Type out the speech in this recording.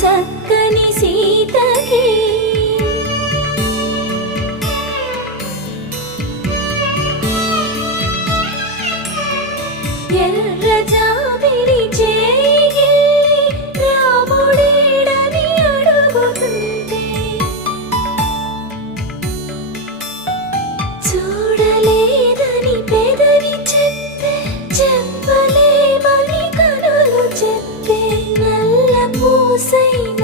చక్కని సీతకి ఎర్ర జాబిలి చేయి రాముడేడని అడుగుతుంటే చూడలేదని పెదవి చెప్పే చెప్పలేమని కనులు చెప్పే నల్ల పూసైన